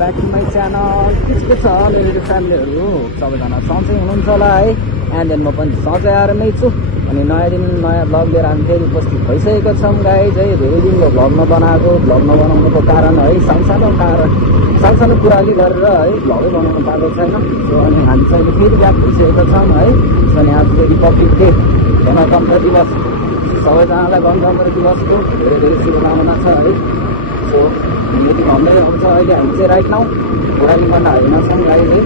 Back to my channel. के छ मेरो फ्यामिलीहरू सबैजना सन्चै हुनुहुन्छ होला है। एन्ड देन म पनि सधैँ आएर नै छु अनि नयाँ दिन नयाँ भ्लग लिएर हामी फेरि उपस्थित भइसकेको छौँ गाइज है। धेरै दिनको भ्लग नबनाएको, भ्लग नबनाउनुको कारण है सानो कुराली गरेर है भ्लगै बनाउनु पाएको छैन। अनि हामी चाहिँ फेरि ब्याक भइसकेको छौँ है। अनि आज चाहिँ रिपब्लिक डे, गणतन्त्र दिवस, सबैजनालाई गणतन्त्र दिवसको धेरै धेरै शुभकामना छ है। सो यति भन्दै आउँछ अहिले हामी चाहिँ राइट नाउ कुरालीमा हाल्न छौँ गाइज है।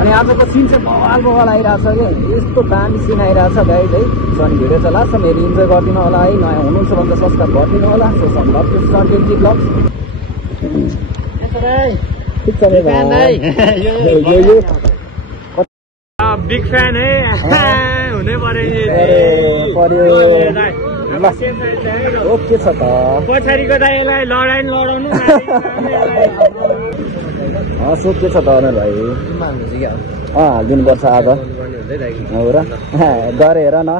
अनि आजको सिन चाहिँ बवाल आइरहेछ कि यस्तो दामी सिन आइरहेछ गाइज है। सो अनि भिडियो चाहिँ लास्ट मेरो इन्जोय गरिदिनु होला है। नयाँ हुनुहुन्छ भने त सब्सक्राइब गरिदिनु होला। सो सम लभ टु सन्टेन्टी ब्लग्स। ठिक छ मेरो भाइ, बिग फ्यान है हुनै पर्यो। ओके छ त पछाडिको दाइलाई लडाइ लडाउनु सो के छ त अनिल भाइ? हालिदिनुपर्छ आज हो र? गरे हेर न,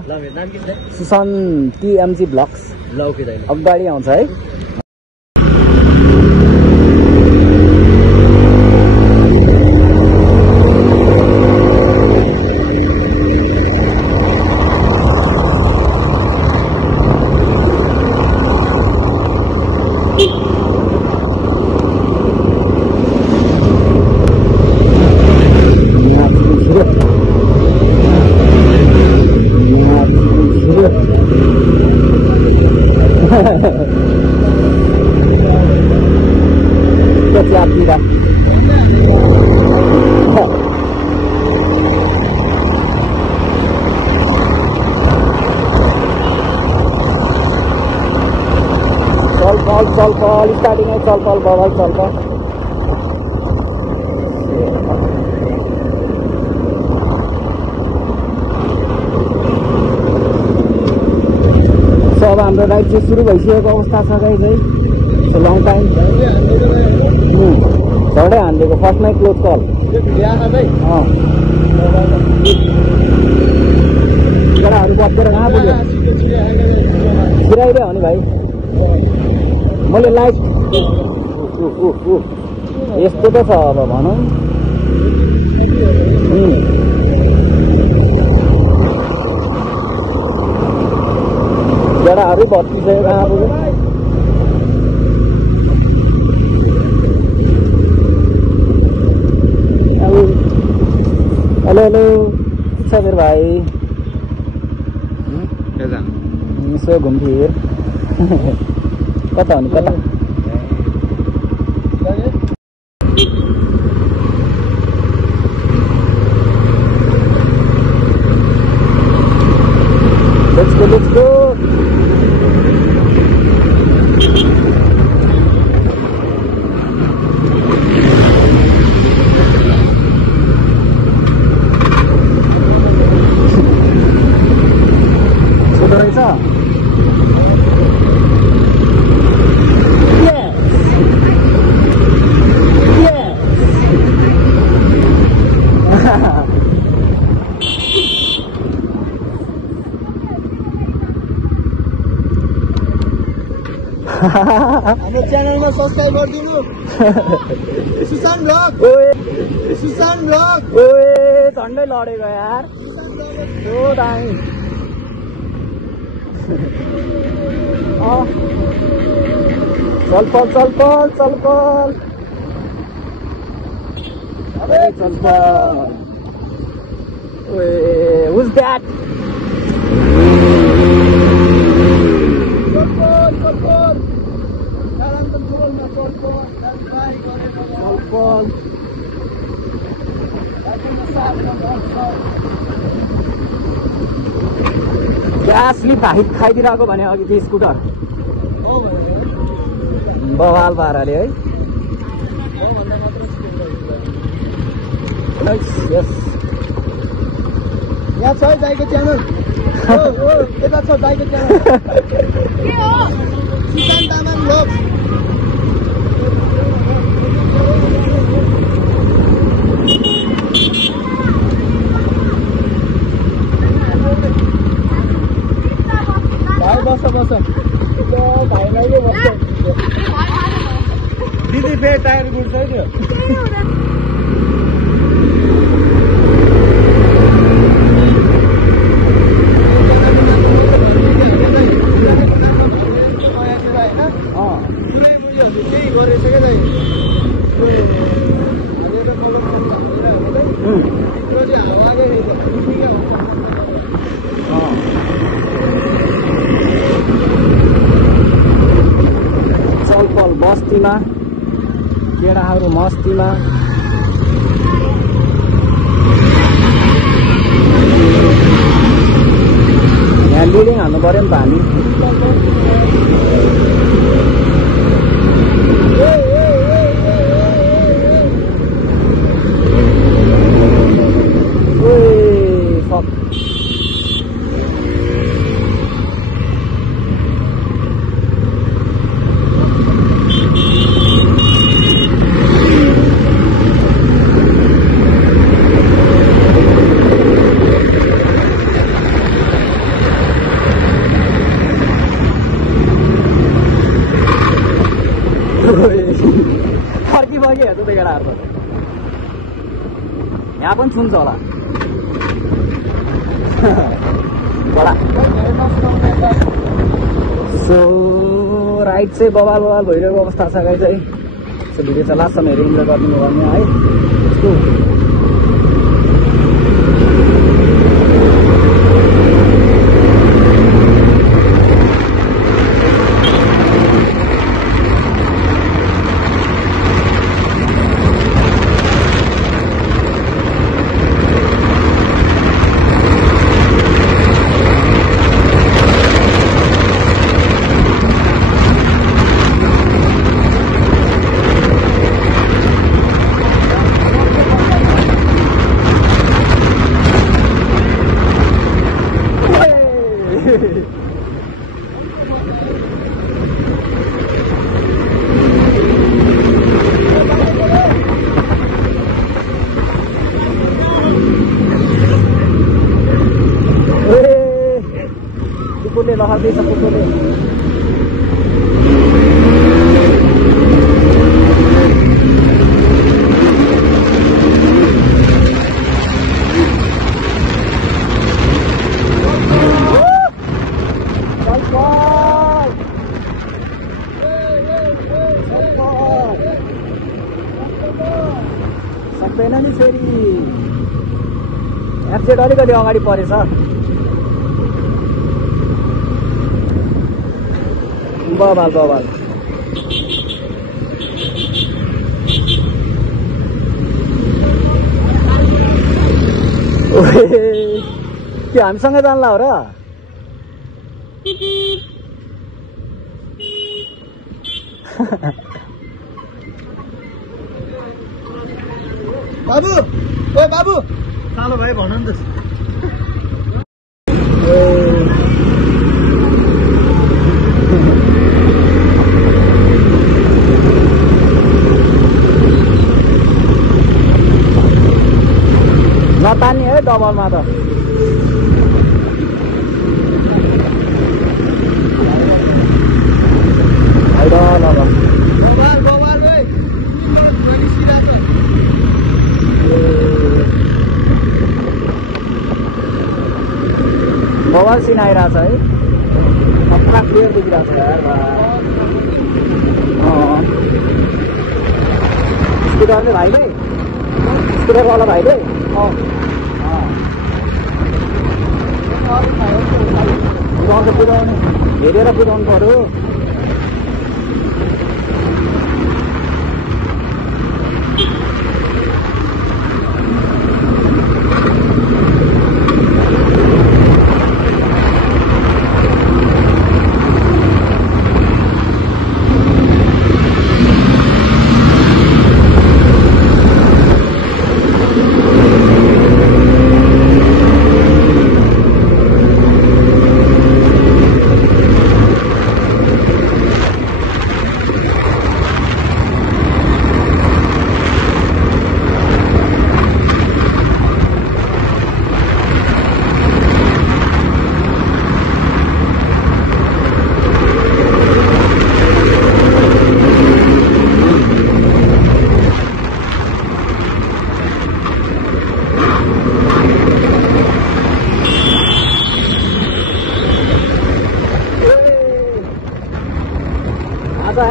सुशान्त टिएमजी ब्लग्स अगाडि आउँछ है। चलपल स्टार्टिङै चलपल बवाल चलपल। सो अब हाम्रो राइड चाहिँ सुरु भइसकेको अवस्था छ गाइज है। सो लङ टाइम झडै हानिदिएको फर्स्टमै क्लोज कल। केटाहरू बसेर कहाँ पुग्यो? छिराइरह्यो नि भाइ। मैले लाइट यस्तो त छ अब भनौँ। जडाहरू भत्किसक्यो कहाँ पुग्यो? हेलो हेलो, के छ मेरो भाइ? यसो घुमफिर कता हो नि कता? Let's go. सुधो रहेछ? हाम्रो च्यानलमा सब्स्क्राइब गरिदिनु। Sushant blog, Sushant blog. झन्डै लडेको यार। चलपल चलपल चलपल चलपल। Who's that? ग्यास लिप हाइट खाइदिरहेको भने अघि त्यो स्कुटर बवाल पाराले है। यस यहाँ छ है दाइको च्यानल। यता छ दाइको च्यानल सुशान्त तामाङ ब्लग। भाइ बस भाइलाई बस्छ। दिदी फेरि टायर गुड्छ है त्यो चलपल बस्तीमा केटाहरू मस्तीमा यहाँ लिडिङ हाल्नु पर्यो नि त हामी फर्किफर्की हेर्छु त केटाहरू यहाँ पनि छुन्छ होला सो राइड चाहिँ बवाल भइरहेको अवस्था छ गाई चाहिँ सो भिडियो चाहिँ लास्टसम्म हेरेर इन्जोय गरिदिनु भने है यसको कुकुरले लहर्दैछ कुकुरले सक्दैन नि फेरि एफजेड अलिकति अगाडि परेछ बवाल के हामीसँगै जान्ला हो र बाबु ओ बाबु सानो भाइ भन नि त नतानी है डबलमा त बवाल सिन आइरहेछ है पुरा क्लियर देखिरहेछ स्कुटरले भाइले स्कुटरवाला भाइले कुदाउने हेरेर कुदाउनु पर्यो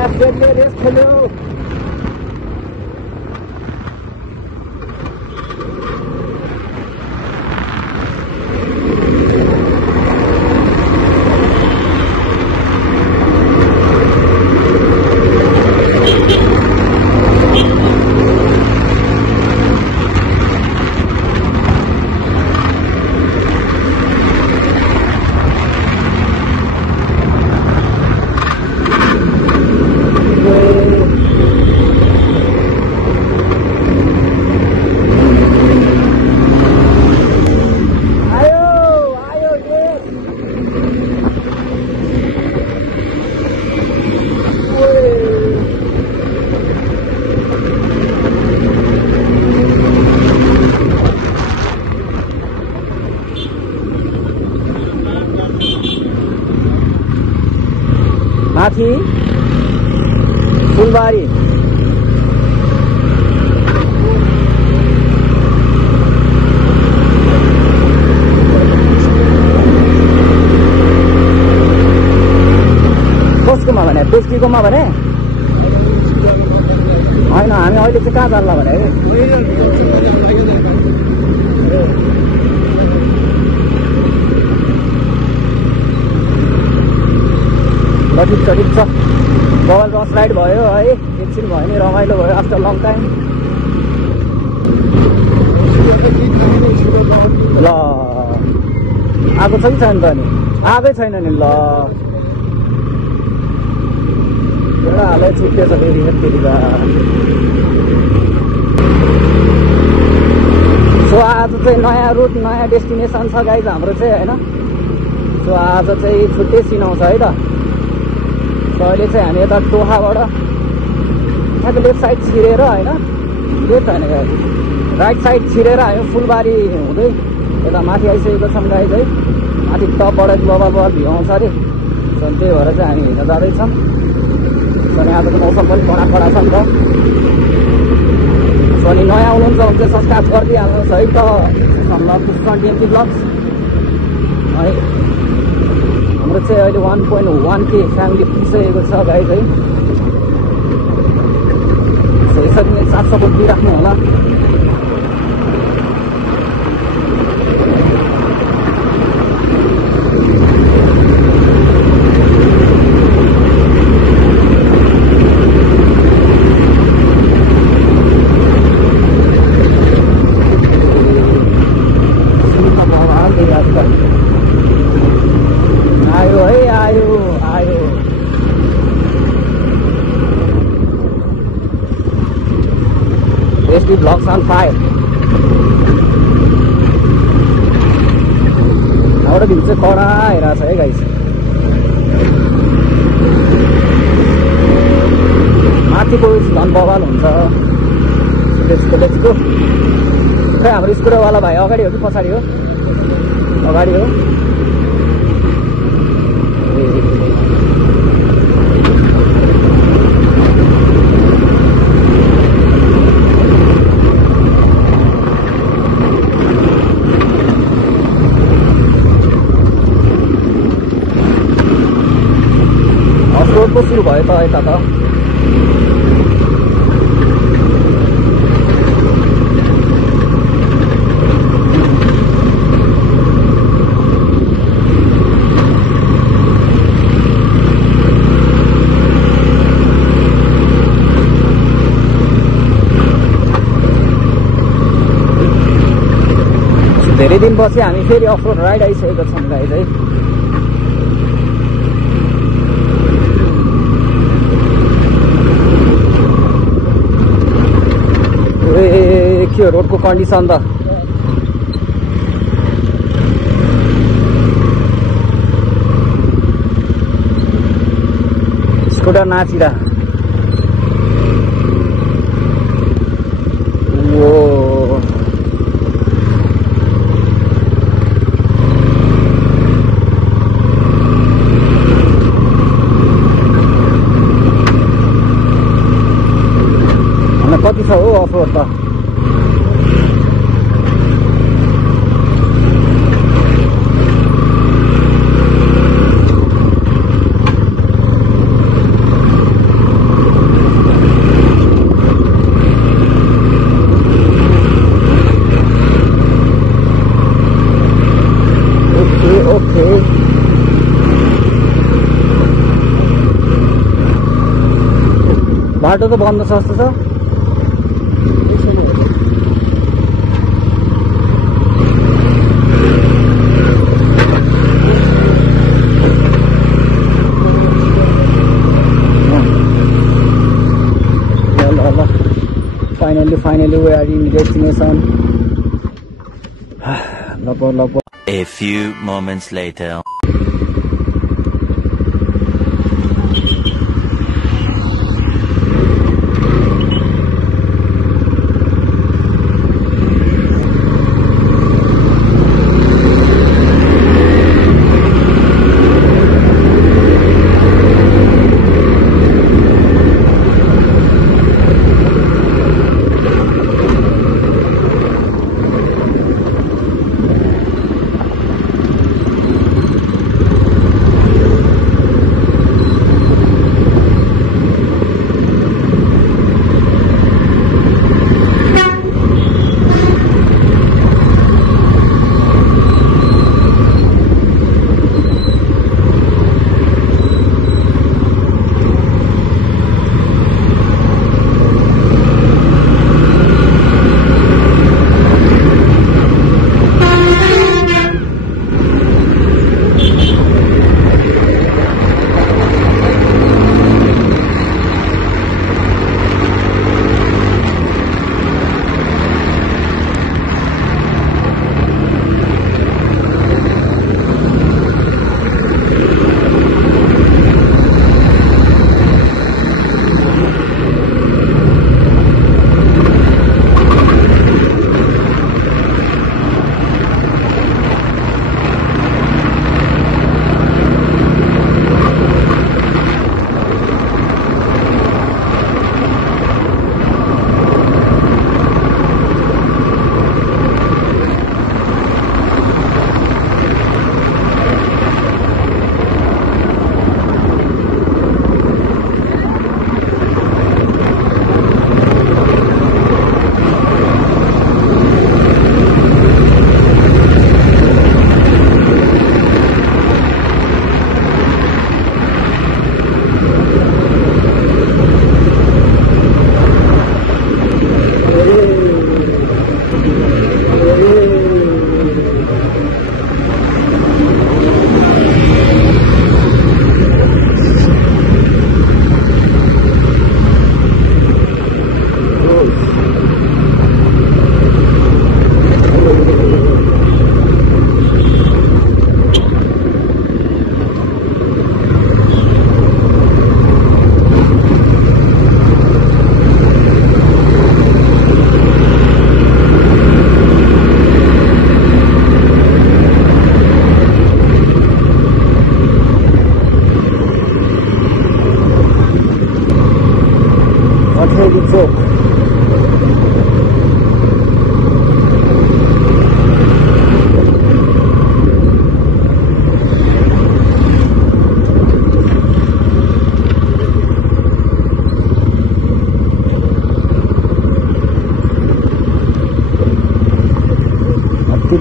एफजेडले रेस खेल्यो। माथि फुलबारी कसकोमा भने पुस्कीकोमा भने होइन हामी अहिले चाहिँ कहाँ जान्ला भने ठिक छ बबल रस राइड भयो है एकछिन भयो नि रमाइलो भयो आफ्टर लङ टाइम ल आएको छ कि छैन त नि आएकै छैन नि ल एउटा हालै छुट्टिएछ फेरि फेरि सो आज चाहिँ नयाँ रुट नयाँ डेस्टिनेसन छ गाइज हाम्रो चाहिँ होइन सो आज चाहिँ छुट्टै सिनाउँछ है त अहिले चाहिँ हामी यता टोहाबाट ठ्याक्कै लेफ्ट साइड छिरेर होइन लेफ्ट होइन राइट साइड छिरेर हामी फुलबारी हुँदै यता माथि आइसकेको छौँ गाइज है माथि टपबाट ग्लोबल वाल भ्यू आउँछ अरे सो त्यही भएर चाहिँ हामी हिँड्न जाँदैछौँ सो अनि आजको मौसम पनि कडा छ नि त सो अनि नयाँ आउनुहुन्छ भने चाहिँ सब्सक्राइब गरिदिइहाल्नुहोस् है त कन्टिन्युटी ब्लग्स है हाम्रो चाहिँ अहिले 1.1K फ्यामिली पुगिसकेको छ गाइज है सो यसरी नै साथ सपोर्ट दिइराख्नु होला Vlogs on fire. Now the view is कडा आइरहेछ है गाइस माथिको झन् बवाल हुन्छ लेट्स गो खै हाम्रो स्कुटरवाला भाइ अगाडि हो कि पछाडि हो अगाडि हो रोडको सुरु भयो त यता त धेरै दिनपछि हामी फेरि अफ रोड राइड आइसकेको छौँ गाइज है के हो रोडको कन्डिसन त स्कुटर नाचिरा ओ कति छ हो अफ रोड त बाटो त बन्द छ जस्तो छ। Finally, we are in destination. A few moments later.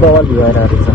बवाल भइरहेको छ।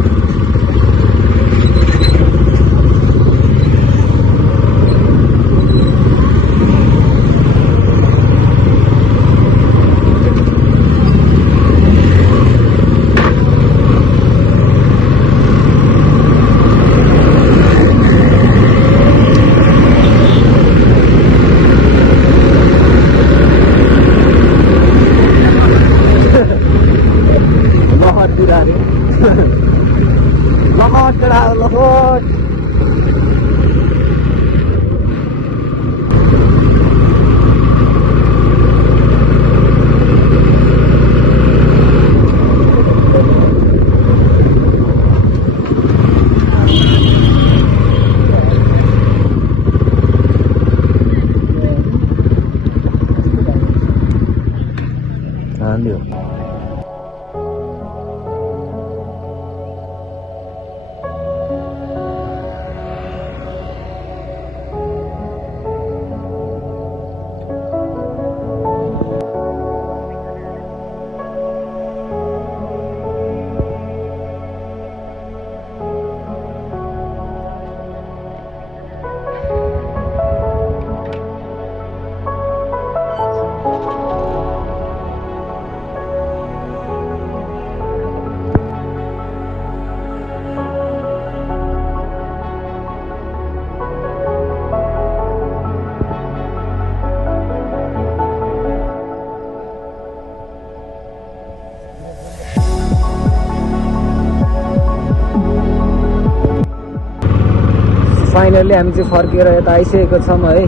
फाइनल्ली हामी चाहिँ फर्किएर यता आइसकेको छौँ है।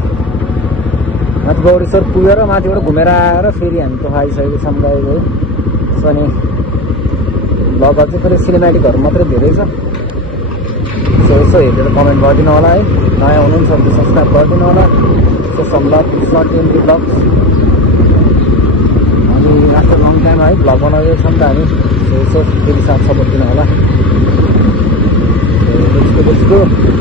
माथि गौडेश्वर पुगेर माथिबाट घुमेर आएर फेरि हामी त आइसकेको छौँ गाइज है। सो अनि ब्लगहरू चाहिँ फेरि सिनेमेटिकहरू मात्रै धेरै छ। सो यसो हेरेर कमेन्ट गरिदिनु होला है। नयाँ हुनुहुन्छ भने सब्सक्राइब गरिदिनु होला। So some love, it's not MD blogs. अनि आफ्टर लङ टाइम है भ्लग बनाउँदै छौँ त हामी। सो यसो फेरि साथ सपोर्ट दिनु होला। Let's go.